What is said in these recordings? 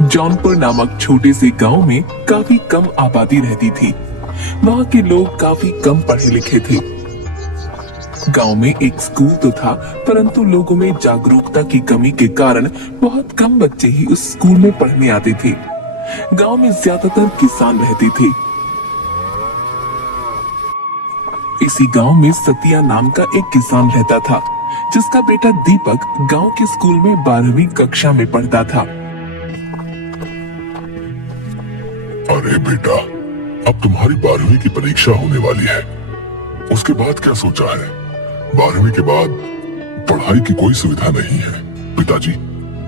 जौनपुर नामक छोटे से गांव में काफी कम आबादी रहती थी। वहाँ के लोग काफी कम पढ़े लिखे थे। गांव में एक स्कूल तो था, परंतु लोगों में जागरूकता की कमी के कारण बहुत कम बच्चे ही उस स्कूल में पढ़ने आते थे। गांव में ज्यादातर किसान रहते थे। इसी गांव में सतिया नाम का एक किसान रहता था, जिसका बेटा दीपक गांव के स्कूल में 12वीं कक्षा में पढ़ता था। अरे बेटा, अब तुम्हारी 12वीं की परीक्षा होने वाली है। उसके बाद क्या सोचा है? 12वीं के बाद पढ़ाई की कोई सुविधा नहीं है। पिताजी,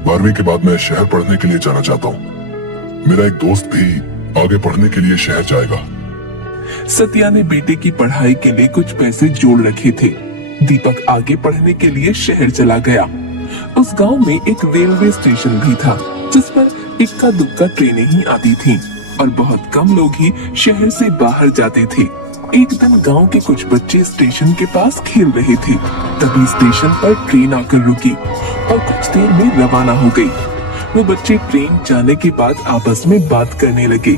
12वीं के बाद मैं शहर पढ़ने के लिए जाना चाहता हूँ। मेरा एक दोस्त भी आगे पढ़ने के लिए शहर जाएगा। सतिया ने बेटे की पढ़ाई के लिए कुछ पैसे जोड़ रखे थे। दीपक आगे पढ़ने के लिए शहर चला गया। उस गांव में एक रेलवे स्टेशन भी था, जिस पर इक्का दुक्का ट्रेनें ही आती थीं और बहुत कम लोग ही शहर से बाहर जाते थे। एक दिन गांव के कुछ बच्चे स्टेशन के पास खेल रहे थे। तभी स्टेशन पर ट्रेन आकर रुकी और कुछ देर में रवाना हो गई। वो बच्चे ट्रेन जाने के बाद आपस में बात करने लगे।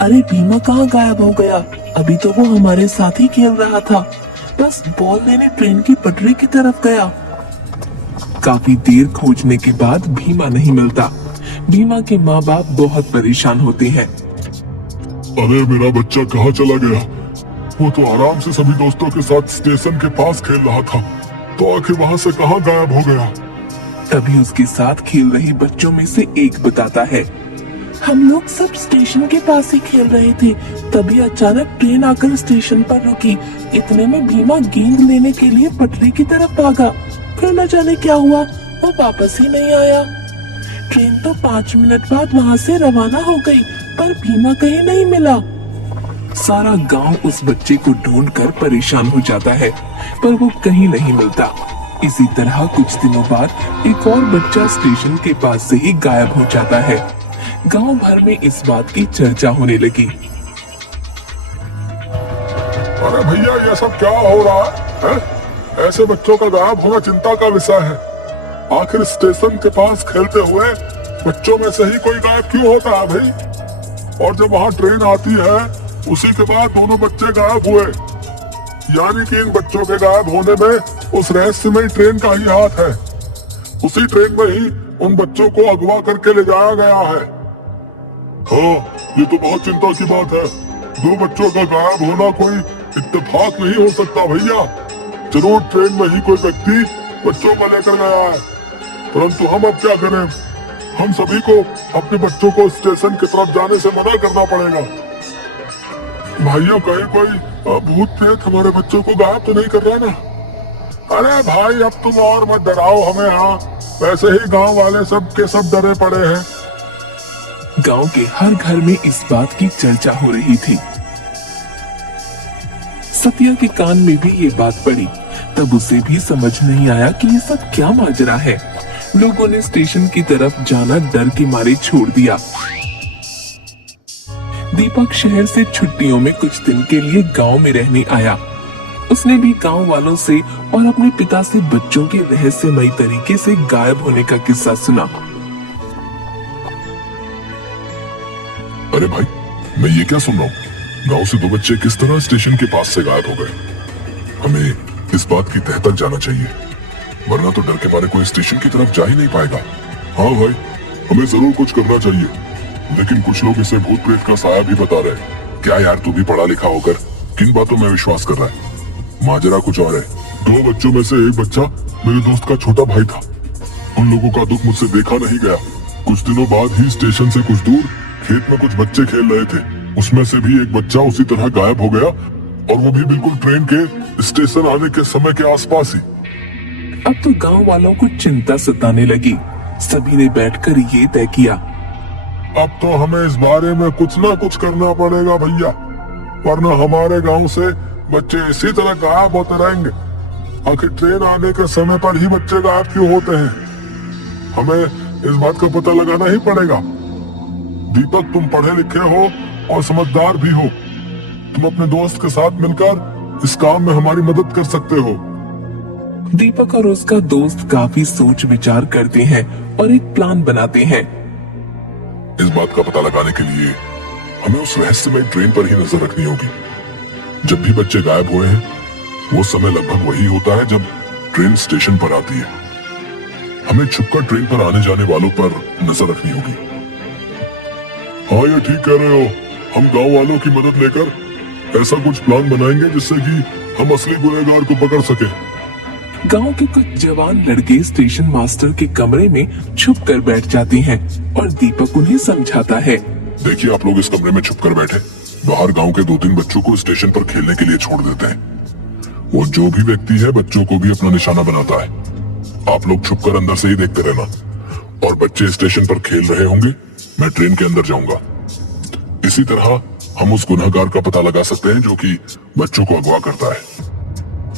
अरे भीमा कहाँ गायब हो गया? अभी तो वो हमारे साथ ही खेल रहा था, बस बॉल लेने ट्रेन की पटरी की तरफ गया। काफी देर खोजने के बाद भीमा नहीं मिलता। भीमा के माँ बाप बहुत परेशान होते हैं। अरे मेरा बच्चा कहाँ चला गया? वो तो आराम से सभी दोस्तों के साथ स्टेशन के पास खेल रहा था, तो आखिर वहाँ से कहाँ गायब हो गया? तभी उसके साथ खेल रहे बच्चों में से एक बताता है, हम लोग सब स्टेशन के पास ही खेल रहे थे, तभी अचानक ट्रेन आकर स्टेशन पर रुकी। इतने में भीमा गेंद लेने के लिए पटरी की तरफ भागा, फिर न जाने क्या हुआ, वो वापस ही नहीं आया। ट्रेन तो 5 मिनट बाद वहाँ से रवाना हो गई, पर भीमा कहीं नहीं मिला। सारा गांव उस बच्चे को ढूंढकर परेशान हो जाता है, पर वो कहीं नहीं मिलता। इसी तरह कुछ दिनों बाद एक और बच्चा स्टेशन के पास से ही गायब हो जाता है। गांव भर में इस बात की चर्चा होने लगी। अरे भैया, ये सब क्या हो रहा है? ऐसे बच्चों का गायब होना चिंता का विषय है। आखिर स्टेशन के पास खेलते हुए बच्चों में से ही कोई गायब क्यों होता है भाई? और जब वहाँ ट्रेन आती है, उसी के बाद दोनों बच्चे गायब हुए, यानी कि इन बच्चों के गायब होने में उस रहस्यमयी ट्रेन का ही हाथ है। उसी ट्रेन में ही उन बच्चों को अगवा करके ले जाया गया है। हाँ, ये तो बहुत चिंता की बात है। 2 बच्चों का गायब होना कोई इत्तेफाक नहीं हो सकता भैया। जरूर ट्रेन में ही कोई व्यक्ति बच्चों को लेकर गया है, परंतु हम अब क्या करें? हम सभी को अपने बच्चों को स्टेशन की तरफ जाने से मना करना पड़ेगा। भाइयों, कहीं कोई भूत प्रेत हमारे बच्चों को गायब तो नहीं कर रहा ना? अरे भाई, अब तुम और मत डराओ हमें। हाँ, वैसे ही गांव वाले सब के सब डरे पड़े हैं। गांव के हर घर में इस बात की चर्चा हो रही थी। सतिया के कान में भी ये बात पड़ी। तब उसे भी समझ नहीं आया कि ये सब क्या माजरा है। लोगों ने स्टेशन की तरफ जाना डर के मारे छोड़ दिया। दीपक शहर से छुट्टियों में कुछ दिन के लिए गांव में रहने आया। उसने भी गांव वालों से और अपने पिता से बच्चों के रहस्यमयी तरीके से गायब होने का किस्सा सुना। अरे भाई, मैं ये क्या सुन रहा हूँ? गांव से 2 बच्चे किस तरह स्टेशन के पास से गायब हो गए? हमें इस बात की तह तक जाना चाहिए, वरना तो डर के मारे कोई स्टेशन की तरफ जा ही नहीं पाएगा। हाँ भाई, हमें जरूर कुछ करना चाहिए, लेकिन कुछ लोग इसे भूत प्रेत का साया भी बता रहे हैं। क्या यार, तू भी पढ़ा लिखा होकर किन बातों में विश्वास कर रहा है? माजरा कुछ और है। 2 बच्चों में से एक बच्चा मेरे दोस्त का छोटा भाई था। उन लोगों का दुख मुझसे देखा नहीं गया। कुछ दिनों बाद ही स्टेशन से कुछ दूर खेत में कुछ बच्चे खेल रहे थे। उसमें से भी एक बच्चा उसी तरह गायब हो गया, और वो भी बिल्कुल ट्रेन के स्टेशन आने के समय के आसपास ही। अब तो गांव वालों को चिंता सताने लगी। सभी ने बैठकर ये तय किया, अब तो हमें इस बारे में कुछ ना कुछ करना पड़ेगा भैया, वरना हमारे गांव से बच्चे इसी तरह गायब होते रहेंगे। आखिर ट्रेन आने के समय पर ही बच्चे गायब क्यों होते हैं? हमें इस बात का पता लगाना ही पड़ेगा। दीपक, तुम पढ़े लिखे हो और समझदार भी हो। तुम अपने दोस्त के साथ मिलकर इस काम में हमारी मदद कर सकते हो। दीपक और उसका दोस्त काफी सोच विचार करते हैं और एक प्लान बनाते हैं। इस बात का पता लगाने के लिए हमें उस रहस्यमय ट्रेन पर ही नजर रखनी होगी। जब भी बच्चे गायब हुए हैं वो समय लगभग वही होता है जब ट्रेन स्टेशन पर आती है। हमें छुपकर ट्रेन पर आने जाने वालों पर नजर रखनी होगी। हाँ, ये ठीक कह रहे हो। हम गांव वालों की मदद लेकर ऐसा कुछ प्लान बनाएंगे जिससे कि हम असली गुनहगार को पकड़ सके। गांव के कुछ जवान लड़के स्टेशन मास्टर के कमरे में छुप कर बैठ जाते हैं और दीपक उन्हें समझाता है। देखिए, आप लोग इस कमरे में छुपकर बैठे बाहर गांव के 2-3 बच्चों को स्टेशन पर खेलने के लिए छोड़ देते हैं। वो जो भी व्यक्ति है बच्चों को भी अपना निशाना बनाता है। आप लोग छुपकर अंदर से ही देखते रहना और बच्चे स्टेशन पर खेल रहे होंगे, मैं ट्रेन के अंदर जाऊंगा। इसी तरह हम उस गुनहगार का पता लगा सकते हैं जो कि बच्चों को अगवा करता है।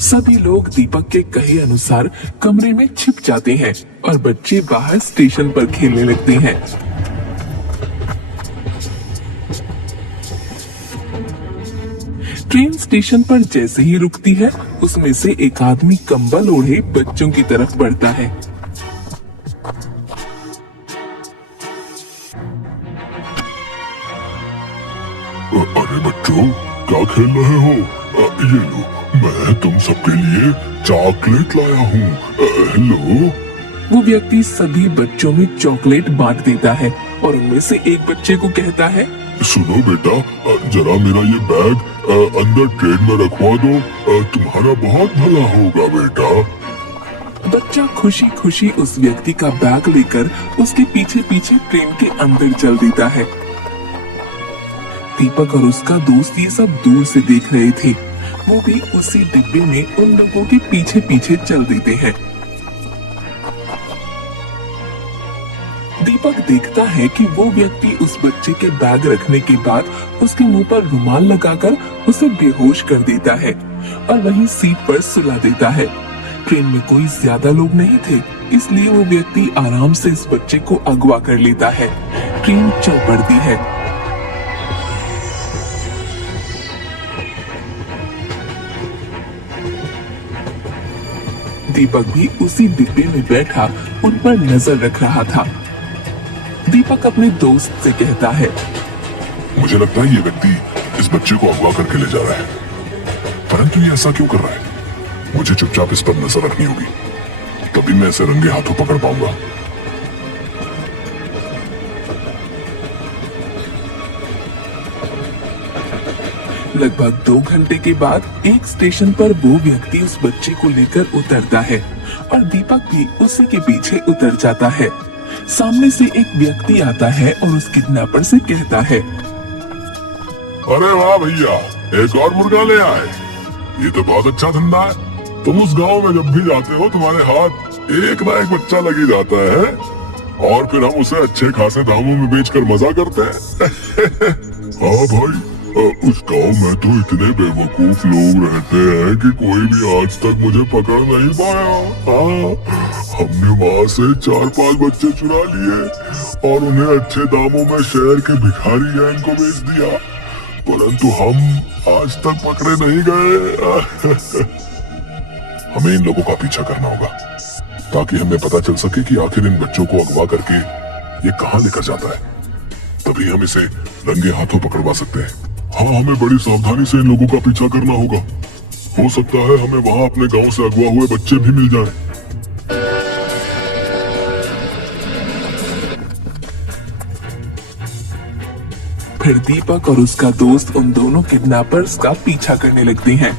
सभी लोग दीपक के कहे अनुसार कमरे में छिप जाते हैं और बच्चे बाहर स्टेशन पर खेलने लगते हैं। ट्रेन स्टेशन पर जैसे ही रुकती है उसमें से एक आदमी कंबल ओढ़े बच्चों की तरफ बढ़ता है। अरे बच्चों, क्या खेल रहे हो? ये लो, मैं तुम सबके लिए चॉकलेट लाया हूँ। हेलो। वो व्यक्ति सभी बच्चों में चॉकलेट बांट देता है और उनमें से एक बच्चे को कहता है, सुनो बेटा, जरा मेरा ये बैग अंदर ट्रेन में रखवा दो। तुम्हारा बहुत भला होगा बेटा। बच्चा खुशी खुशी उस व्यक्ति का बैग लेकर उसके पीछे पीछे ट्रेन के अंदर चल देता है। दीपक और उसका दोस्त ये सब दूर से देख रहे थे। वो भी उसी डिब्बे में उन लोगों के पीछे पीछे चल देते हैं। दीपक देखता है कि वो व्यक्ति उस बच्चे के बैग रखने के बाद उसके मुंह पर रुमाल लगाकर उसे बेहोश कर देता है और वहीं सीट पर सुला देता है। ट्रेन में कोई ज्यादा लोग नहीं थे, इसलिए वो व्यक्ति आराम से इस बच्चे को अगवा कर लेता है। ट्रेन चल पड़ती है। दीपक भी उसी डिब्बे में बैठा उन पर नजर रख रहा था। दीपक अपने दोस्त से कहता है, मुझे लगता है ये व्यक्ति इस बच्चे को अगवा करके ले जा रहा है, परंतु ये ऐसा क्यों कर रहा है? मुझे चुपचाप इस पर नजर रखनी होगी, तभी मैं इसे रंगे हाथों पकड़ पाऊंगा। लगभग 2 घंटे के बाद एक स्टेशन पर वो व्यक्ति उस बच्चे को लेकर उतरता है और दीपक भी उसी के पीछे उतर जाता है। सामने से एक व्यक्ति आता है और उस किडनैपर से कहता है, अरे वाह भैया, एक और मुर्गा ले आए। ये तो बहुत अच्छा धंधा है। तुम उस गांव में जब भी जाते हो तुम्हारे हाथ एक ना एक बच्चा लगी जाता है और फिर हम उसे अच्छे खासे दामों में बेचकर मजा करते हैं। हाँ भाई, उस गांव में तो इतने बेवकूफ लोग रहते हैं कि कोई भी आज तक मुझे पकड़ नहीं पाया। हाँ, हमने वहाँ से 4-5 बच्चे चुरा लिए और उन्हें अच्छे दामों में शहर के भिखारी गैंग को बेच दिया, परंतु हम आज तक पकड़े नहीं गए। हमें इन लोगों का पीछा करना होगा ताकि हमें पता चल सके कि आखिर इन बच्चों को अगवा करके ये कहाँ लेकर जाता है। तभी हम इसे रंगे हाथों पकड़वा सकते हैं। हाँ, हमें बड़ी सावधानी से इन लोगों का पीछा करना होगा। हो सकता है हमें वहाँ अपने गांव से अगवा हुए बच्चे भी मिल जाएं। फिर दीपक और उसका दोस्त उन दोनों किडनैपर्स का पीछा करने लगते हैं।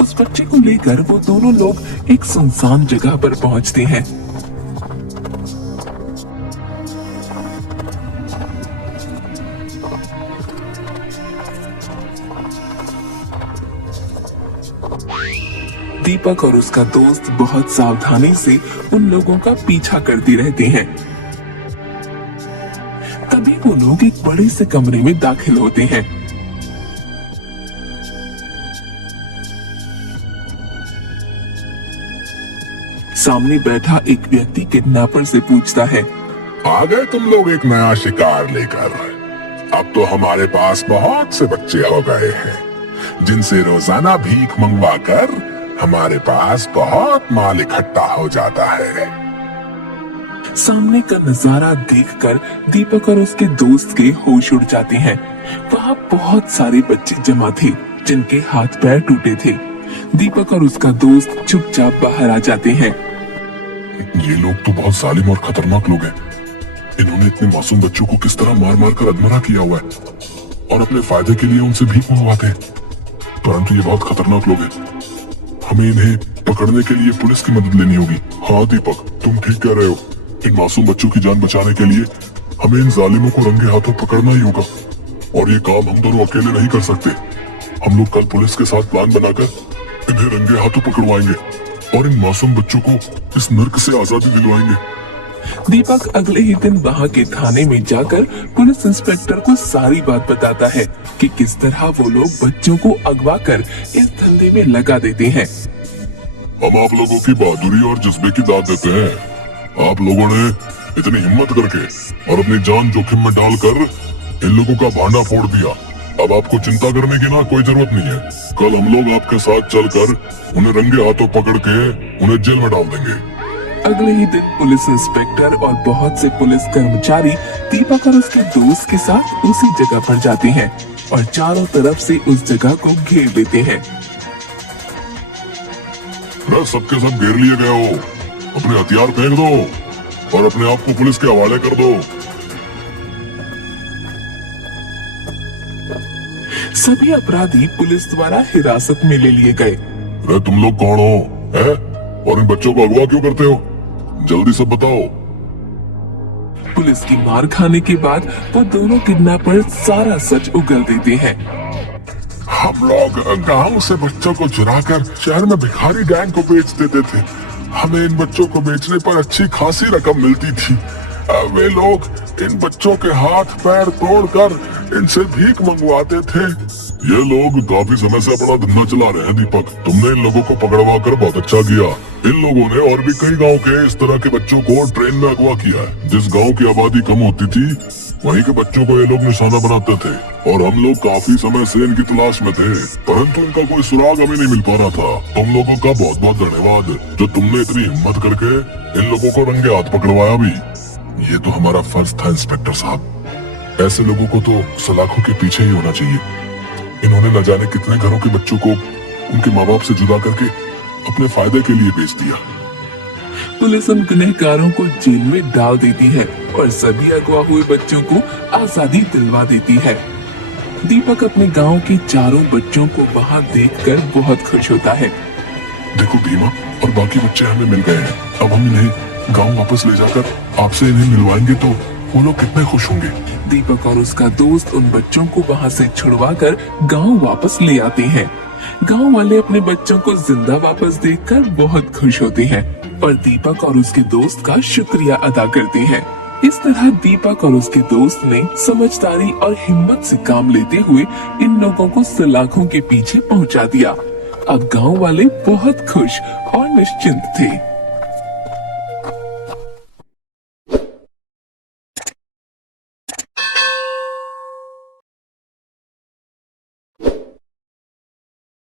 उस बच्चे को लेकर वो दोनों लोग एक सुनसान जगह पर पहुंचते हैं। दीपक और उसका दोस्त बहुत सावधानी से उन लोगों का पीछा करते रहते हैं। तभी वो लोग एक बड़े से कमरे में दाखिल होते हैं। सामने बैठा एक व्यक्ति किडनैपर से पूछता है, आ गए तुम लोग एक नया शिकार लेकर? अब तो हमारे पास बहुत से बच्चे हो गए हैं जिनसे रोजाना भीख मंगवा कर हमारे पास बहुत माल इकट्ठा हो जाता है। सामने का नजारा देखकर दीपक और उसके दोस्त के होश उड़ जाते हैं। वहाँ बहुत सारे बच्चे जमा थे जिनके हाथ पैर टूटे थे। दीपक और उसका दोस्त चुपचाप बाहर आ जाते हैं। ये लोग तो बहुत जालिम और खतरनाक लोग हैं। इन्होंने इतने मासूम बच्चों को किस तरह मार मार कर अधमरा किया हुआ है और अपने फायदे के लिए उनसे भीख मंगवाते हैं। परंतु ये बहुत खतरनाक लोग हैं। हमें इन्हें पकड़ने के लिए पुलिस की मदद लेनी होगी। हाँ दीपक, तुम ठीक कह रहे हो। इन मासूम बच्चों की जान बचाने के लिए हमें इन जालिमों को रंगे हाथों पकड़ना ही होगा और ये काम हम दोनों अकेले नहीं कर सकते। हम लोग कल पुलिस के साथ प्लान बनाकर इन्हें रंगे हाथों पकड़वाएंगे और इन मासूम बच्चों को इस नर्क से आजादी दिलवाएंगे। दीपक अगले ही दिन वहाँ के थाने में जाकर पुलिस इंस्पेक्टर को सारी बात बताता है कि किस तरह वो लोग बच्चों को अगवा कर इस धंधे में लगा देते हैं। हम आप लोगों की बहादुरी और जज्बे की दाद देते हैं। आप लोगों ने इतनी हिम्मत करके और अपनी जान जोखिम में डालकर इन लोगों का भांडा फोड़ दिया। अब आपको चिंता करने की ना कोई जरूरत नहीं है। कल हम लोग आपके साथ चलकर उन्हें रंगे हाथों पकड़ के उन्हें जेल में डाल देंगे। अगले ही दिन पुलिस इंस्पेक्टर और बहुत से पुलिस कर्मचारी दीपक और उसके दोस्त के साथ उसी जगह पर जाते हैं और चारों तरफ से उस जगह को घेर लेते हैं। सबके सब घेर लिए गए हो, अपने हथियार फेंक दो और अपने आप को पुलिस के हवाले कर दो। सभी अपराधी पुलिस द्वारा हिरासत में ले लिए गए। अरे तुम लोग कौन हो हैं? और इन बच्चों को अगवा क्यों करते हो? जल्दी सब बताओ। पुलिस की मार खाने के बाद वो दोनों किडनैपर सारा सच उगल देते हैं। हम लोग गांव से बच्चों को चुराकर शहर में भिखारी गैंग को बेच देते थे। हमें इन बच्चों को बेचने पर अच्छी खासी रकम मिलती थी। वे लोग इन बच्चों के हाथ पैर तोड़कर इनसे भीख मंगवाते थे। ये लोग काफी समय से अपना धंधा चला रहे हैं दीपक। तुमने इन लोगों को पकड़वा कर बहुत अच्छा किया। इन लोगों ने और भी कई गांव के इस तरह के बच्चों को ट्रेन में अगवा किया है। जिस गांव की आबादी कम होती थी वहीं के बच्चों को ये लोग निशाना बनाते थे और हम लोग काफी समय से इनकी तलाश में थे, परंतु इनका कोई सुराग हमें नहीं मिल पा रहा था। तुम लोगों का बहुत बहुत धन्यवाद जो तुमने इतनी हिम्मत करके इन लोगों को रंगे हाथ पकड़वाया भी। ये तो हमारा फर्ज था इंस्पेक्टर साहब। ऐसे लोगों को तो सलाखों के पीछे ही होना चाहिए। इन्होंने न जाने कितने घरों के बच्चों को उनके माँ बाप से जुदा करके अपने फायदे के लिए बेच दिया। पुलिस उन गुनहगारों को जेल में डाल देती है और सभी अगवा हुए बच्चों को आजादी दिलवा देती है। दीपक अपने गांव के चारों बच्चों को वहां देखकर बहुत खुश होता है। देखो भीमा और बाकी बच्चे हमें मिल गए हैं। अब हम इन्हें गांव वापस ले जाकर आपसे इन्हें मिलवाएंगे तो वो लोग कितने खुश होंगे। दीपक और उसका दोस्त उन बच्चों को वहां से छुड़वाकर गांव वापस ले आते हैं। गांव वाले अपने बच्चों को जिंदा वापस देखकर बहुत खुश होते हैं और दीपक और उसके दोस्त का शुक्रिया अदा करते हैं। इस तरह दीपक और उसके दोस्त ने समझदारी और हिम्मत से काम लेते हुए इन लोगों को सलाखों के पीछे पहुंचा दिया। अब गांव वाले बहुत खुश और निश्चिंत थे।